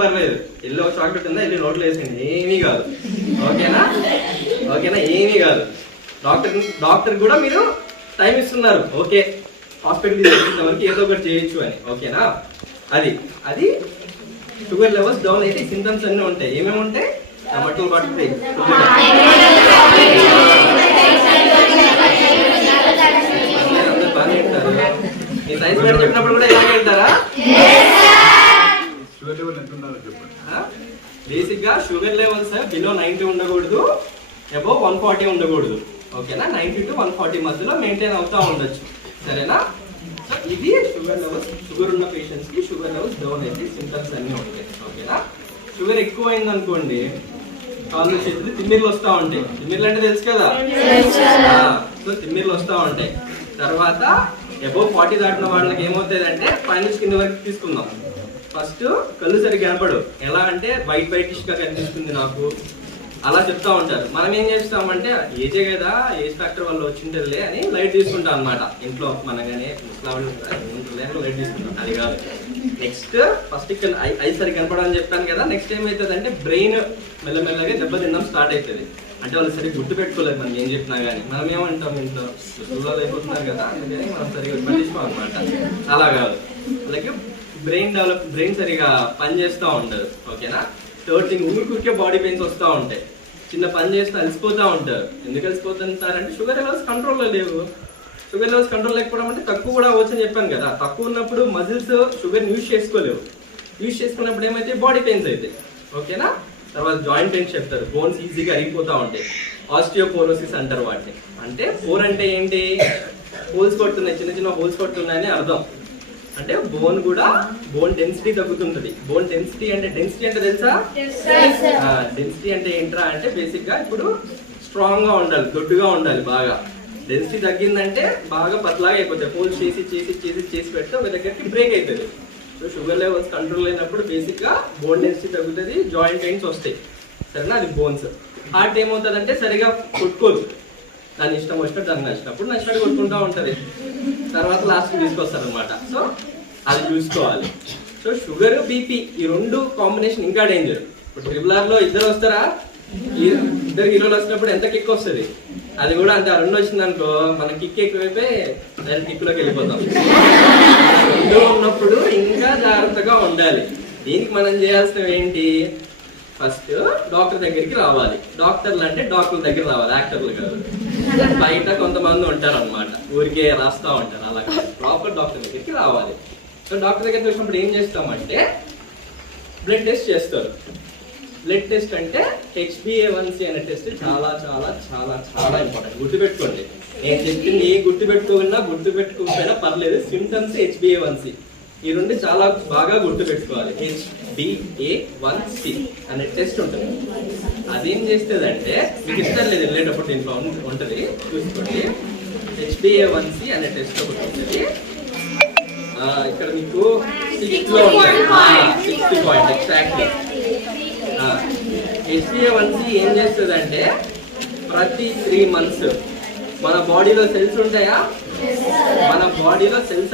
పర్లేదు. ఎల్లో ఒక చాక్లెట్ ఉందా? వెళ్ళి నోట్లో వేసింది ఏమీ కాదు. ఓకేనా? ఓకేనా? ఏమీ కాదు. డాక్టర్ డాక్టర్ కూడా మీరు టైం ఇస్తున్నారు. ఓకే. హాస్పిటల్ వరకు ఏదో ఒకటి చేయొచ్చు అని. ఓకేనా? అది. అది షుగర్ లెవెల్స్ డౌన్ అయితే సింటమ్స్ అన్నీ ఉంటాయి. ఏమేమి ఉంటాయి? టమాటో పట్టుతాయి బాగా మీ సైన్స్ మేడం చెప్పినప్పుడు కూడా ఇలాగే వెళ్తారా షుగర్ లెవెల్ ఎంత ఉండాలో చెప్పండి బేసిక్గా షుగర్ లెవెల్స్ బిలో నైన్టీ ఉండకూడదు అబౌవ్ వన్ ఫార్టీ ఉండకూడదు. ఓకేనా? నైన్టీ టు వన్ ఫార్టీ మధ్యలో మెయింటైన్ అవుతా ఉండొచ్చు. సరేనా? సో ఇది షుగర్ లెవెల్స్ షుగర్ ఉన్న పేషెంట్స్కి షుగర్ లెవెల్స్ డౌన్ అయితే సింటమ్స్ అన్నీ ఉంటాయి. ఓకేనా? షుగర్ ఎక్కువ అయింది అనుకోండి కాళ్ళు చేతులు తిమ్మిర్లు వస్తూ ఉంటాయి. తిమ్మిర్లు అంటే తెలుసు కదా? సో తిమ్మిర్లు వస్తూ ఉంటాయి. తర్వాత అబౌవ్ ఫార్టీ దాటిన వాళ్ళకి ఏమవుతుంది అంటే పైన కింద వరకు తీసుకుందాం. ఫస్ట్ కళ్ళు సరిగ్గా కనపడు. ఎలా అంటే వైట్ వైటిష్గా కనిపిస్తుంది నాకు. అలా చెప్తా ఉంటారు. మనం ఏం చేస్తామంటే ఏజే కదా ఏజ్ ఫ్యాక్టర్ వల్ల వచ్చింటలే అని లైట్ తీసుకుంటాం అన్నమాట. ఇంట్లో మనగానే ముసలాళ్ళు లైట్ తీసుకుంటాం. అది కాదు. నెక్స్ట్ ఫస్ట్ ఇక్కడ ఐ ఐ సరిగ్గా కనపడని చెప్పాను కదా నెక్స్ట్ ఏమవుతుంది అంటే బ్రెయిన్ మెల్లమెల్లగా దెబ్బ తినడం స్టార్ట్ అవుతుంది అంటే వాళ్ళు సరిగ్గా గుర్తు పెట్టుకోలేదు మనం ఏం చెప్పినా కానీ మనం ఏమంటాం ఇంట్లో? స్కూల్లో అయిపోతున్నారు కదా అందుకని మనం సరిగ్గా పట్టించుకోం అనమాట అలా కాదు. అలాగే బ్రెయిన్ డెవలప్ బ్రెయిన్ సరిగా పని చేస్తూ ఉండదు. ఓకేనా? థర్డ్ థింగ్ ఊరికే బాడీ పెయిన్స్ వస్తూ ఉంటాయి. చిన్న పని చేస్తే అలసిపోతూ ఉంటారు. ఎందుకు అలసిపోతుంటారంటే షుగర్ లెవెల్స్ కంట్రోల్లో లేవు. షుగర్ లెవెల్స్ కంట్రోల్ లేకపోవడం అంటే తక్కువ కూడా వచ్చని చెప్పాను కదా. తక్కువ ఉన్నప్పుడు మజిల్స్ షుగర్ యూజ్ చేసుకోలేవు. యూజ్ చేసుకున్నప్పుడు ఏమైతే? బాడీ పెయిన్స్ అవుతాయి ఓకేనా? తర్వాత జాయింట్ పెయిన్స్ చెప్తారు. బోన్స్ ఈజీగా అరిగిపోతూ ఉంటాయి. ఆస్టియోపోరోసిస్ అంటారు వాటిని. అంటే పోర్ అంటే ఏంటి? హోల్స్ కొడుతున్నాయి చిన్న చిన్న హోల్స్ కొడుతున్నాయని అర్థం. అంటే బోన్ కూడా బోన్ డెన్సిటీ తగ్గుతుంటది. బోన్ డెన్సిటీ అంటే డెన్సిటీ అంటే తెలుసా? డెన్సిటీ అంటే ఏంట్రా? అంటే బేసిక్గా ఇప్పుడు స్ట్రాంగ్గా ఉండాలి. దొడ్డుగా ఉండాలి బాగా. డెన్సిటీ తగ్గిందంటే బాగా పతలాగా అయిపోతాయి. హోల్స్ చేసి చేసి చేసి చేసి పెడితే ఒక దగ్గరికి బ్రేక్ అవుతుంది సో షుగర్ లెవెల్స్ కంట్రోల్ అయినప్పుడు బేసిక్గా బోన్ డెన్సిటీ తగ్గుతుంది జాయింట్ పెయిన్స్ వస్తాయి. సరేనా? అది బోన్స్ హార్ట్ ఏమవుతుందంటే సరిగా కొట్టుకోదు. దాని ఇష్టం వచ్చినట్టు దానికి నచ్చినప్పుడు నచ్చినట్టు కొట్టుకుంటూ ఉంటుంది. తర్వాత లాస్ట్కి తీసుకొస్తారు అనమాట సో అది చూసుకోవాలి. సో షుగర్ బీపీ ఈ రెండు కాంబినేషన్ ఇంకా డేంజర్ ఇప్పుడు ట్రిపుల్ ఆర్లో ఇద్దరు వస్తారా? ఇద్దరు హీరోలు వచ్చినప్పుడు ఎంత కిక్ వస్తుంది? అది కూడా అంతే. ఆ రెండు వచ్చింది అనుకో మన కిక్ ఎక్కువైపోయి దాని కిక్ వెళ్ళిపోతాం. రెండు ఉన్నప్పుడు ఇంకా జాగ్రత్తగా ఉండాలి. దీనికి మనం చేయాల్సినవి ఏంటి? ఫస్ట్ డాక్టర్ దగ్గరికి రావాలి. డాక్టర్లు అంటే డాక్టర్ల దగ్గర రావాలి యాక్టర్లు కాదు. బయట కొంతమంది ఉంటారు అనమాట ఊరికే రాస్తా ఉంటారు అలా ప్రాపర్ డాక్టర్ దగ్గరికి రావాలి. సో డాక్టర్ దగ్గరికి వచ్చినప్పుడు ఏం చేస్తామంటే బ్లడ్ టెస్ట్ చేస్తారు. బ్లడ్ టెస్ట్ అంటే H B A one C అనే టెస్ట్ చాలా చాలా చాలా చాలా ఇంపార్టెంట్. గుర్తుపెట్టుకోండి. నేను చెప్పింది పెట్టుకున్నా గుర్తు పెట్టుకుంటే పర్లేదు. సిమ్టమ్స్ సి ఈ రెండు చాలా బాగా గుర్తు పెట్టుకోవాలి. H B A one C అనే టెస్ట్ ఉంటుంది. అదేం చేస్తుందంటే మీకు ఇష్టం లేదు వెళ్ళేటప్పుడు దీంట్లో ఉంటుంది. చూసుకోండి. H B A one C అనే టెస్ట్ ఒకటి ఉంటుంది. ఇక్కడ మీకు సిక్స్త్లో ఉంటుంది sixth point exactly H B A one C ఏం చేస్తుందంటే ప్రతి త్రీ మంత్స్ మన బాడీలో సెల్స్ ఉంటాయా? మన బాడీలో సెల్స్